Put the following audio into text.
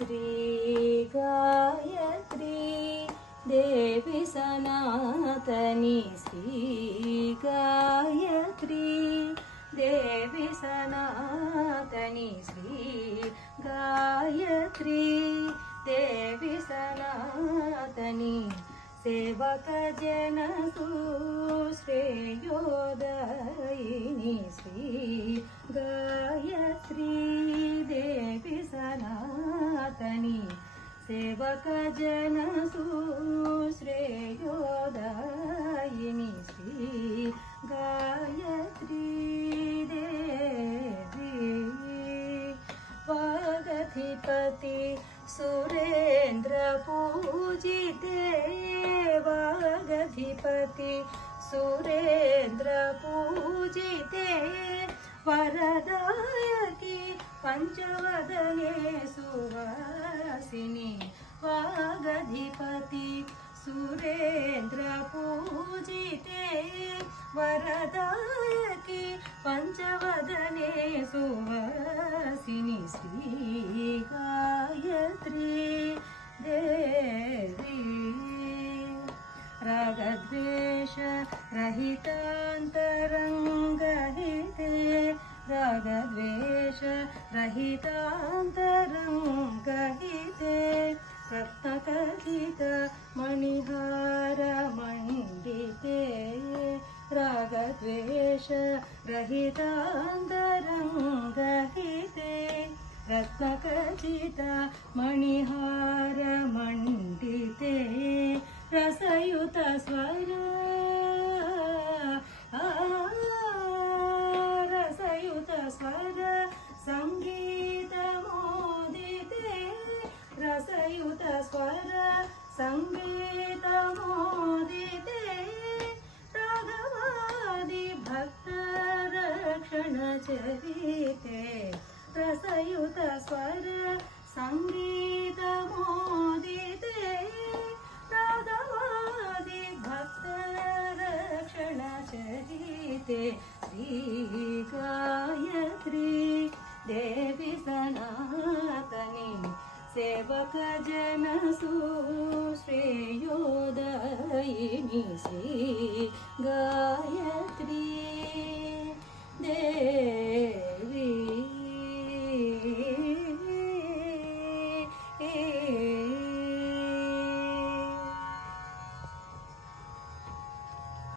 श्री गायत्री देवी सनातनी श्री गायत्री देवी सनातनी श्री गायत्री देवी सनातनी सेवक जन श्रेयोदयिनी श्री गायत्री देवी सनातनी सेवक जन श्रेयोदयिनी श्री गायत्री देवी वागधिपति सुरेंद्र पूजिते वागधिपति सुरेंद्र पूजिते वरदायकी पंचवदने सुवासिनी वागधिपति सुरेंद्र पूजिते वरदायकी पंचवदने सुवासिनी श्री गायत्री देवी रागद्वेष रहितान्तरङ्गहिते रागद्वेष रहितान्तरङ्गहिते रत्नकथित मणिहार मण्डिते रागद्वेष रहितान्तरङ्गहिते रत्नकथित मणिहार मण्डिते रसयुत स्वर रसयुत स्वर संगीत मोदिते रसयुत स्वर संगीत मोदिते राघवादि भक्त रक्षण चरिते रसयुत स्वर संगीत मोदिते राघवादि भक्त रक्षण चरिते श्री गायत्री देवी सनातनी सेवक जन श्रेयोदयिनी श्री